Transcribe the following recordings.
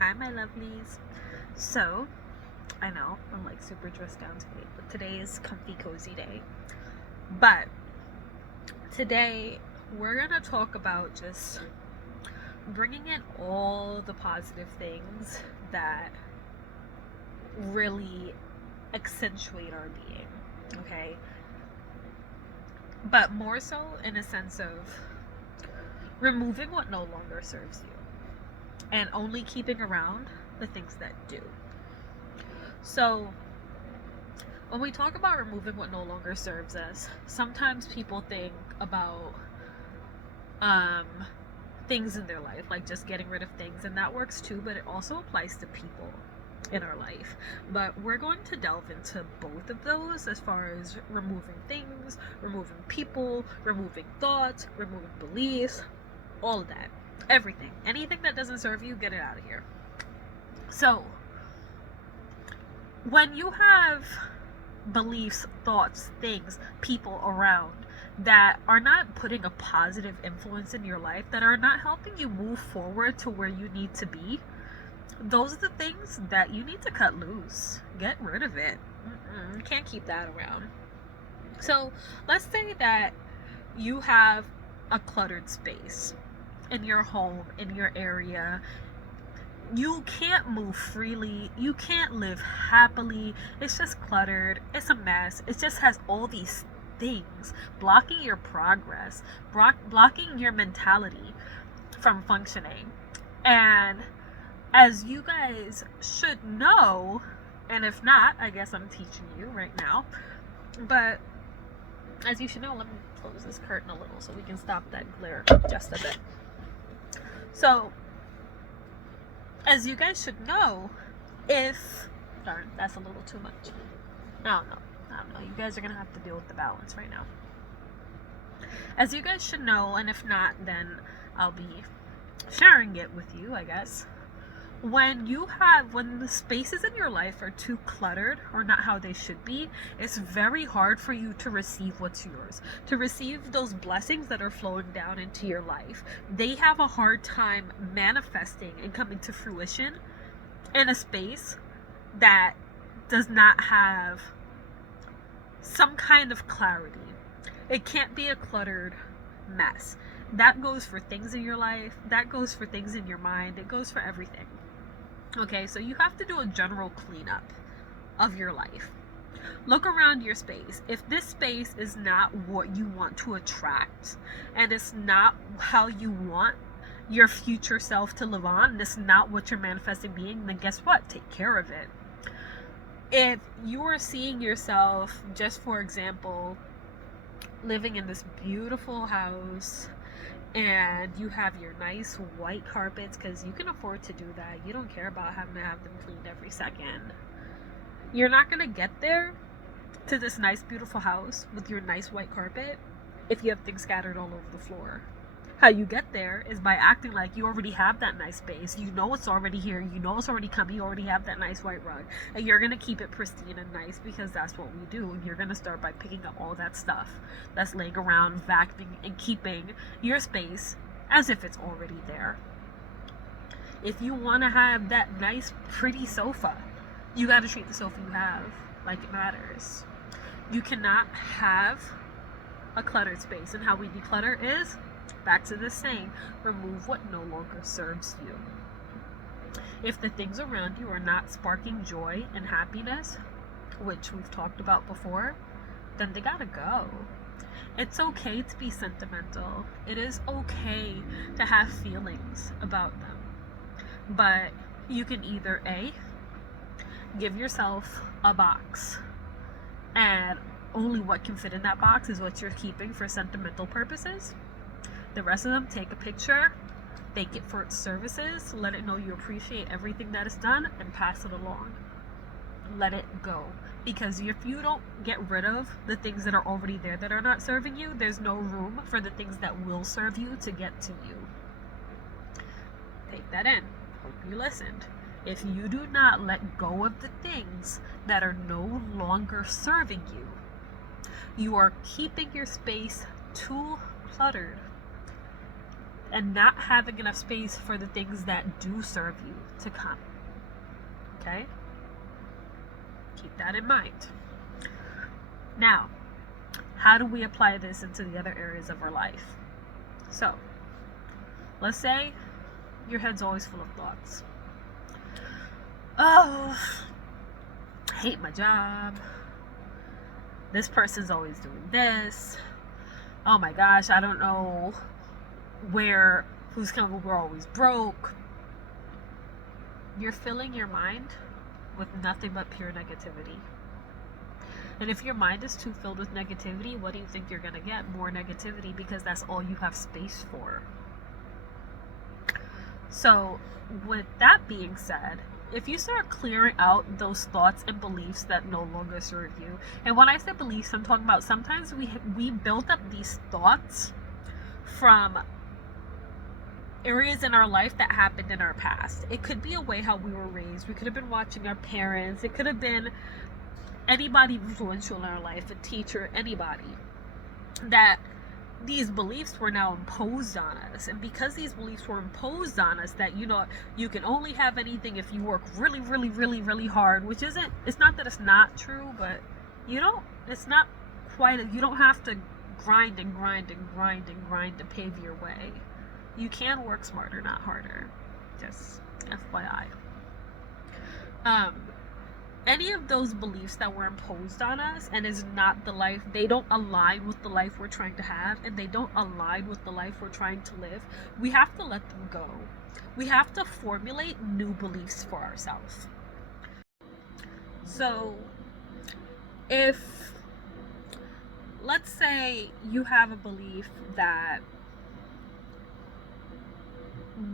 Hi, my lovelies. So, I know I'm like super dressed down today, but today is comfy, cozy day. But today we're gonna talk about just bringing in all the positive things that really accentuate our being, okay? But more so in a sense of removing what no longer serves you and only keeping around the things that do. So, when we talk about removing what no longer serves us, sometimes people think about um, things in their life, like just getting rid of things, and that works too, but it also applies to people in our life. But we're going to delve into both of those as far as removing things, removing people, removing thoughts, removing beliefs, all of that. Everything. Anything that doesn't serve you, get it out of here. So, when you have beliefs, thoughts, things, people around that are not putting a positive influence in your life, that are not helping you move forward to where you need to be, those are the things that you need to cut loose. Get rid of it. You can't keep that around. So let's say that you have a cluttered space in your home, in your area. You can't move freely. You can't live happily. It's just cluttered. It's a mess. It just has all these things blocking your progress, blocking your mentality from functioning. And as you guys should know, and if not, I guess I'm teaching you right now, but as you should know, let me close this curtain a little so we can stop that glare just a bit. So, as you guys should know, darn, that's a little too much. I don't know. You guys are gonna have to deal with the balance right now. As you guys should know, and if not, then I'll be sharing it with you, I guess. When the spaces in your life are too cluttered or not how they should be, it's very hard for you to receive what's yours, to receive those blessings that are flowing down into your life. They have a hard time manifesting and coming to fruition in a space that does not have some kind of clarity. It can't be a cluttered mess. That goes for things in your life, that goes for things in your mind, it goes for everything. Okay, so you have to do a general cleanup of your life. Look around your space. If this space is not what you want to attract, and it's not how you want your future self to live on, and it's not what you're manifesting being, then guess what? Take care of it. If you are seeing yourself, just for example, living in this beautiful house, and you have your nice white carpets, because you can afford to do that. You don't care about having to have them cleaned every second. You're not going to get there to this nice beautiful house with your nice white carpet if you have things scattered all over the floor. How you get there is by acting like you already have that nice space. You know it's already here. You know it's already coming. You already have that nice white rug. And you're going to keep it pristine and nice because that's what we do. And you're going to start by picking up all that stuff that's laying around, vacuuming, and keeping your space as if it's already there. If you want to have that nice, pretty sofa, you got to treat the sofa you have like it matters. You cannot have a cluttered space. And how we declutter is, back to this saying, remove what no longer serves you. If the things around you are not sparking joy and happiness, which we've talked about before, then they gotta go. It's okay to be sentimental. It is okay to have feelings about them. But you can either A, give yourself a box, and only what can fit in that box is what you're keeping for sentimental purposes. The rest of them, take a picture, thank it for its services, let it know you appreciate everything that is done, and pass it along. Let it go. Because if you don't get rid of the things that are already there that are not serving you, there's no room for the things that will serve you to get to you. Take that in. Hope you listened. If you do not let go of the things that are no longer serving you, you are keeping your space too cluttered. and not having enough space for the things that do serve you to come. Okay? Keep that in mind. Now, how do we apply this into the other areas of our life? So, let's say your head's always full of thoughts. Oh, I hate my job. This person's always doing this. Oh my gosh, I don't know who's coming, we're always broke. You're filling your mind with nothing but pure negativity. And if your mind is too filled with negativity, what do you think you're going to get? More negativity, because that's all you have space for. So, with that being said, if you start clearing out those thoughts and beliefs that no longer serve you, and when I say beliefs, I'm talking about sometimes we build up these thoughts from areas in our life that happened in our past. It could be a way how we were raised. We could have been watching our parents. It could have been anybody influential in our life, a teacher, anybody, that these beliefs were now imposed on us. And because these beliefs were imposed on us, that you can only have anything if you work really, really, really, really hard, which it's not that it's not true, but it's not quite, you don't have to grind and grind and grind and grind to pave your way. You can work smarter, not harder. Just FYI. Any of those beliefs that were imposed on us and is not the life, they don't align with the life we're trying to have, and they don't align with the life we're trying to live, we have to let them go. We have to formulate new beliefs for ourselves. So, let's say you have a belief that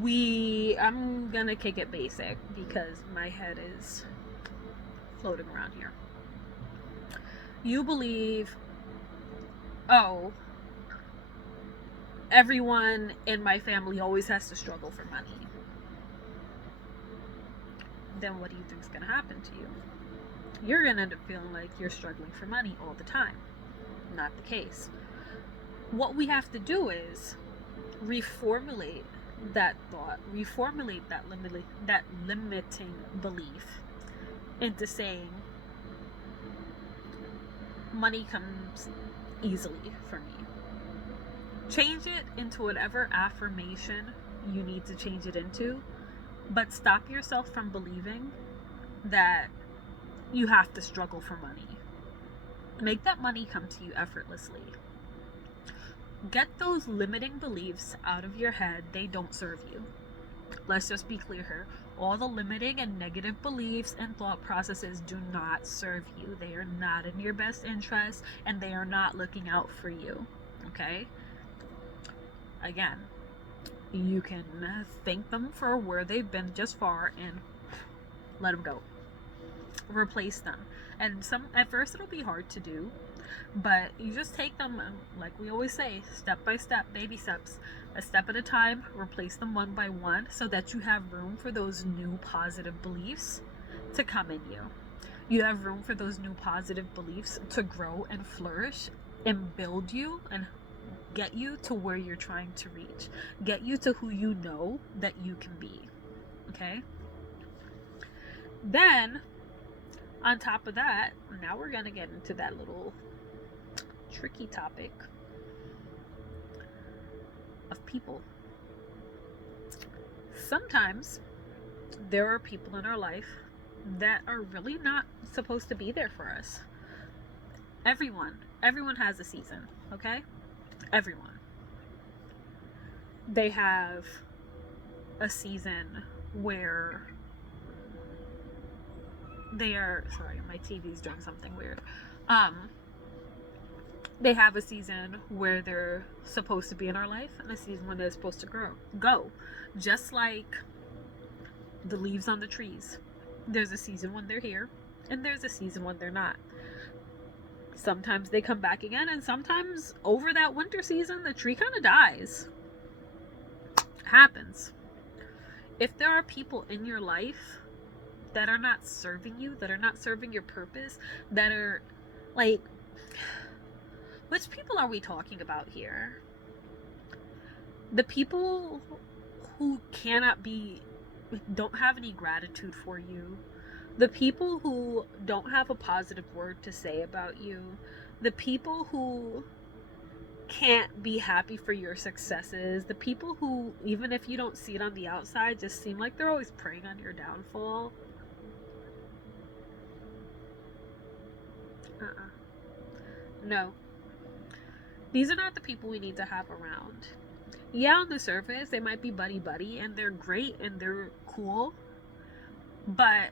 I'm gonna kick it basic because my head is floating around here. You believe, oh, everyone in my family always has to struggle for money. Then what do you think is going to happen to you? You're going to end up feeling like you're struggling for money all the time. Not the case. What we have to do is reformulate that thought, reformulate that limiting belief into saying, money comes easily for me. Change it into whatever affirmation you need to change it into, but stop yourself from believing that you have to struggle for money. Make that money come to you effortlessly. Get those limiting beliefs out of your head. They don't serve you. Let's just be clear here. All the limiting and negative beliefs and thought processes do not serve you. They are not in your best interest, and they are not looking out for you. Okay? Again, you can thank them for where they've been just far and let them go. Replace them. And at first it'll be hard to do, but you just take them, like we always say, step by step, baby steps, a step at a time. Replace them one by one so that you have room for those new positive beliefs to come in you. You have room for those new positive beliefs to grow and flourish and build you and get you to where you're trying to reach. Get you to who you know that you can be. Okay? Then, on top of that, now we're going to get into that little tricky topic of people. Sometimes there are people in our life that are really not supposed to be there for us. Everyone has a season, okay? Everyone. They have a season where they are, sorry, my TV's doing something weird. They have a season where they're supposed to be in our life and a season when they're supposed to go. Just like the leaves on the trees. There's a season when they're here and there's a season when they're not. Sometimes they come back again, and sometimes over that winter season, the tree kind of dies. Happens. If there are people in your life that are not serving you, that are not serving your purpose, that are like, which people are we talking about here? The people who don't have any gratitude for you, the people who don't have a positive word to say about you, the people who can't be happy for your successes, the people who, even if you don't see it on the outside, just seem like they're always preying on your downfall. No. These are not the people we need to have around. Yeah, on the surface, they might be buddy buddy and they're great and they're cool, but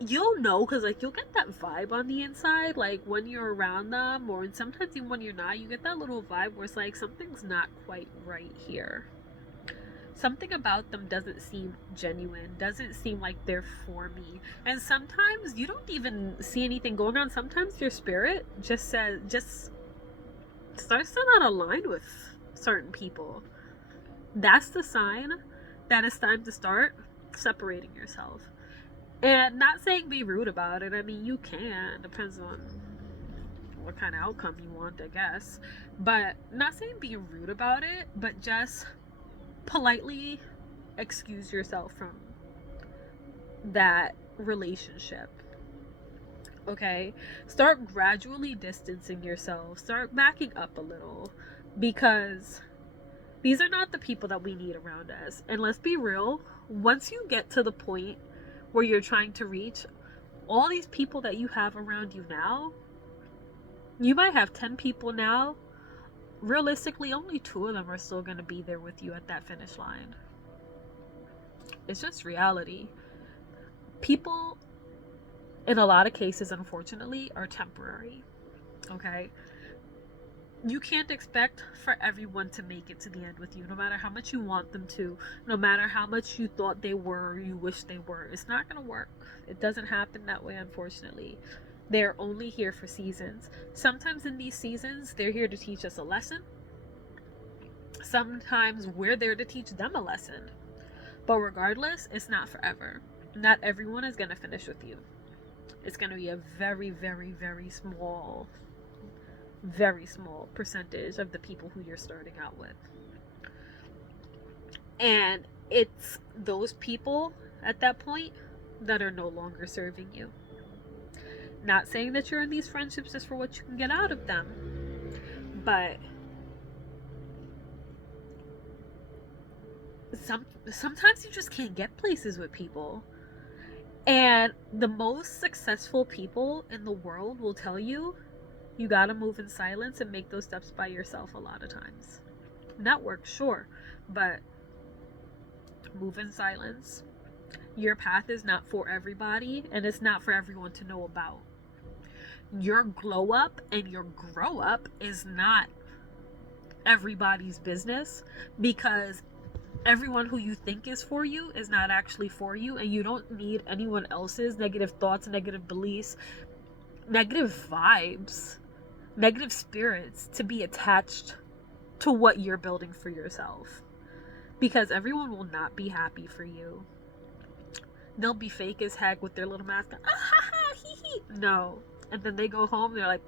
you'll know because like you'll get that vibe on the inside, like when you're around them, or sometimes even when you're not, you get that little vibe where it's like something's not quite right here. Something about them doesn't seem genuine, doesn't seem like they're for me. And sometimes you don't even see anything going on. Sometimes your spirit just starts to not align with certain people. That's the sign that it's time to start separating yourself. And not saying be rude about it. I mean, you can. Depends on what kind of outcome you want, I guess. But not saying be rude about it, but just politely excuse yourself from that relationship. Okay? Start gradually distancing yourself. Start backing up a little. Because these are not the people that we need around us. And let's be real, once you get to the point where you're trying to reach, all these people that you have around you now, you might have 10 people now. Realistically, only 2 of them are still going to be there with you at that finish line. It's just reality. People, in a lot of cases, unfortunately, are temporary. Okay? You can't expect for everyone to make it to the end with you, no matter how much you want them to, no matter how much you thought they were or you wish they were. It's not going to work. It doesn't happen that way, unfortunately. They're only here for seasons. Sometimes in these seasons, they're here to teach us a lesson. Sometimes we're there to teach them a lesson. But regardless, it's not forever. Not everyone is going to finish with you. It's going to be a very, very, very small percentage of the people who you're starting out with. And it's those people at that point that are no longer serving you. Not saying that you're in these friendships just for what you can get out of them, but sometimes you just can't get places with people. And the most successful people in the world will tell you, you gotta move in silence and make those steps by yourself a lot of times. Network, sure, but move in silence. Your path is not for everybody, and it's not for everyone to know about. Your glow up and your grow up is not everybody's business, because everyone who you think is for you is not actually for you, and you don't need anyone else's negative thoughts, negative beliefs, negative vibes, negative spirits to be attached to what you're building for yourself, because everyone will not be happy for you. They'll be fake as heck with their little mask on. Ah, ha, ha, hee, hee. No. And then they go home, they're like,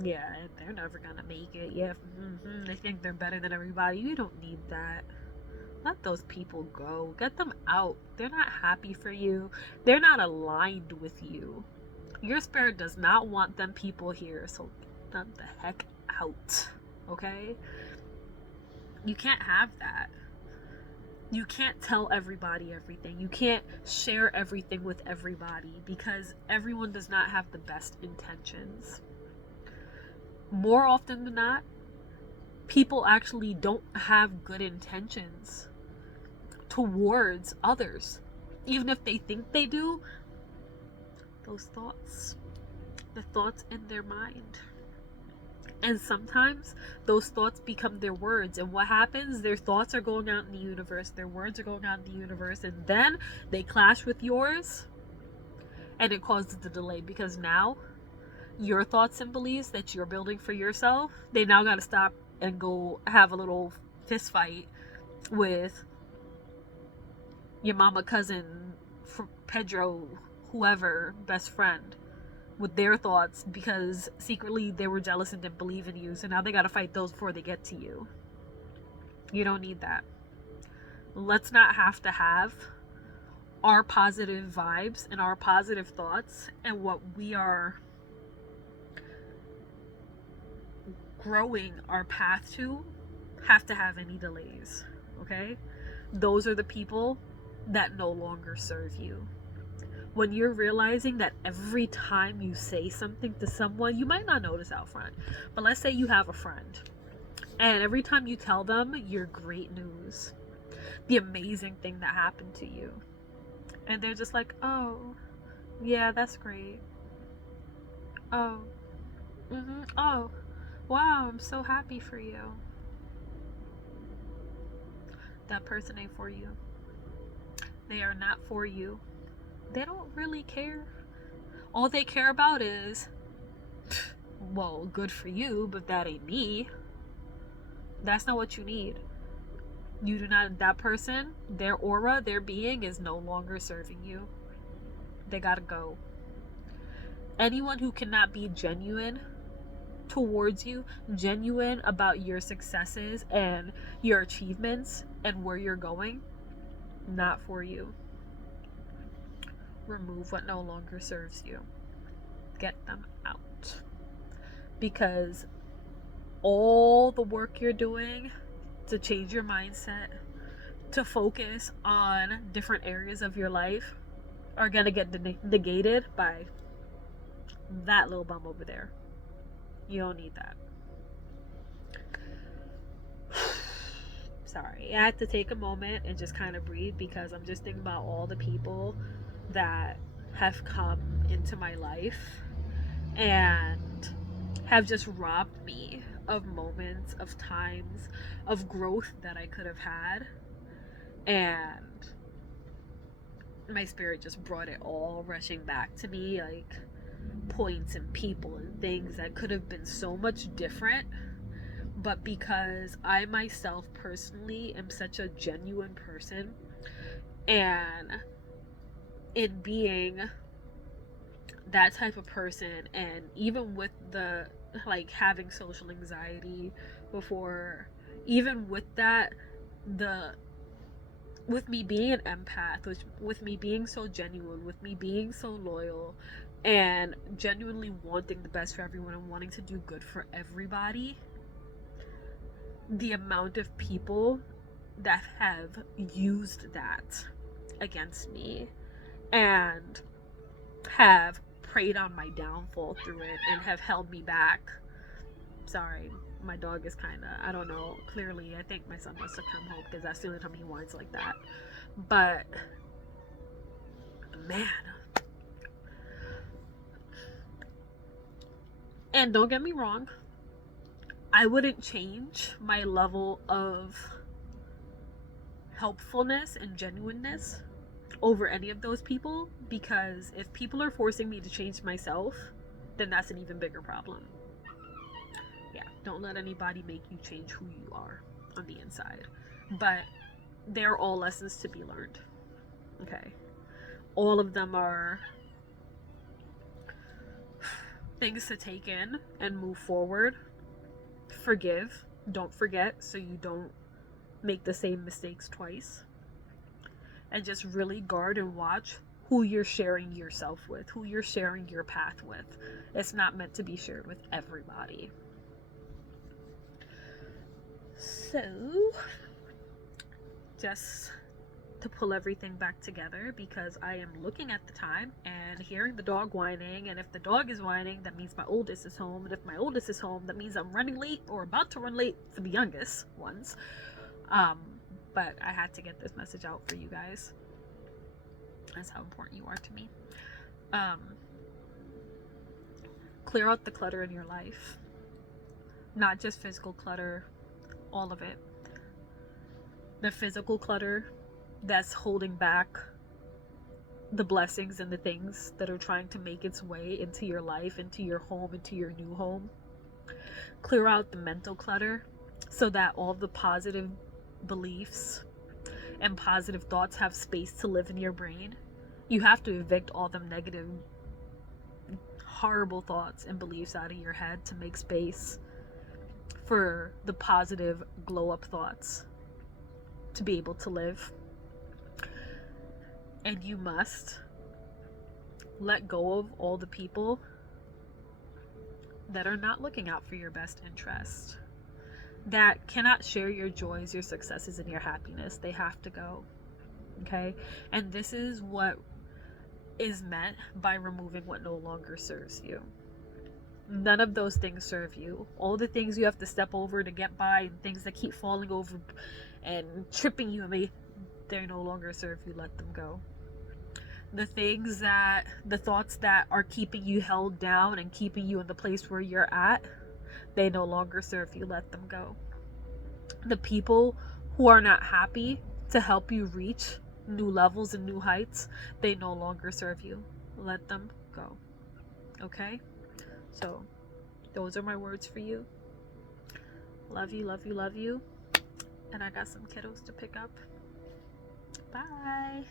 yeah, they're never gonna make it. Yeah, they think they're better than everybody. You don't need that. Let those people go. Get them out. They're not happy for you. They're not aligned with you. Your spirit does not want them people here, so get them the heck out. Okay? You can't have that. You can't tell everybody everything. You can't share everything with everybody, because everyone does not have the best intentions. More often than not, people actually don't have good intentions towards others. Even if they think they do, those thoughts, the thoughts in their mind. And sometimes those thoughts become their words. And what happens? Their thoughts are going out in the universe. Their words are going out in the universe. And then they clash with yours. And it causes the delay. Because now, your thoughts and beliefs that you're building for yourself, they now got to stop and go have a little fist fight with your mama, cousin, Pedro, whoever, best friend, with their thoughts, because secretly they were jealous and didn't believe in you. So now they got to fight those before they get to you. You don't need that. Let's not have to have our positive vibes and our positive thoughts and what we are growing our path to have to have any delays. Okay? Those are the people that no longer serve you. When you're realizing that every time you say something to someone, you might not notice out front, but let's say you have a friend, and every time you tell them your great news, the amazing thing that happened to you, and they're just like, oh, yeah, that's great. Oh, oh, wow, I'm so happy for you. That person ain't for you. They are not for you. They don't really care. All they care about is, well, good for you, but that ain't me. That's not what you need. You do not, that person, their aura, their being is no longer serving you. They gotta go. Anyone who cannot be genuine towards you, genuine about your successes and your achievements and where you're going, not for you. Remove what no longer serves you. Get them out. Because all the work you're doing to change your mindset, to focus on different areas of your life, are going to get negated by that little bum over there. You don't need that. Sorry, I had to take a moment and just kind of breathe because I'm just thinking about all the people that have come into my life and have just robbed me of moments, of times, of growth that I could have had. And my spirit just brought it all rushing back to me, like points and people and things that could have been so much different. But because I myself personally am such a genuine person, and in being that type of person, and even with the like having social anxiety before, even with that, the with me being an empath, with me being so genuine, with me being so loyal, and genuinely wanting the best for everyone and wanting to do good for everybody, the amount of people that have used that against me and have preyed on my downfall through it and have held me back. Sorry, my dog is kind of, I don't know, clearly I think my son must have come home because that's the only time he whines like that. But man, and don't get me wrong, I wouldn't change my level of helpfulness and genuineness over any of those people, because if people are forcing me to change myself, then that's an even bigger problem. Yeah, don't let anybody make you change who you are on the inside. But they're all lessons to be learned. Okay. All of them are things to take in and move forward. Forgive. Don't forget so you don't make the same mistakes twice. And just really guard and watch who you're sharing yourself with, who you're sharing your path with. It's not meant to be shared with everybody. So, just to pull everything back together, because I am looking at the time and hearing the dog whining, and if the dog is whining, that means my oldest is home, and if my oldest is home, that means I'm running late or about to run late for the youngest ones. But I had to get this message out for you guys. That's how important you are to me. Clear out the clutter in your life. Not just physical clutter, all of it. The physical clutter that's holding back the blessings and the things that are trying to make its way into your life, into your home, into your new home. Clear out the mental clutter so that all the positive beliefs and positive thoughts have space to live in your brain. You have to evict all them negative, horrible thoughts and beliefs out of your head to make space for the positive glow up thoughts to be able to live. And you must let go of all the people that are not looking out for your best interest, that cannot share your joys, your successes, and your happiness. They have to go. Okay? And this is what is meant by removing what no longer serves you. None of those things serve you. All the things you have to step over to get by, and things that keep falling over and tripping you, they no longer serve you. Let them go. The thoughts that are keeping you held down and keeping you in the place where you're at, they no longer serve you. Let them go. The people who are not happy to help you reach new levels and new heights, they no longer serve you. Let them go. Okay? So, those are my words for you. Love you, love you, love you. And I got some kiddos to pick up. Bye.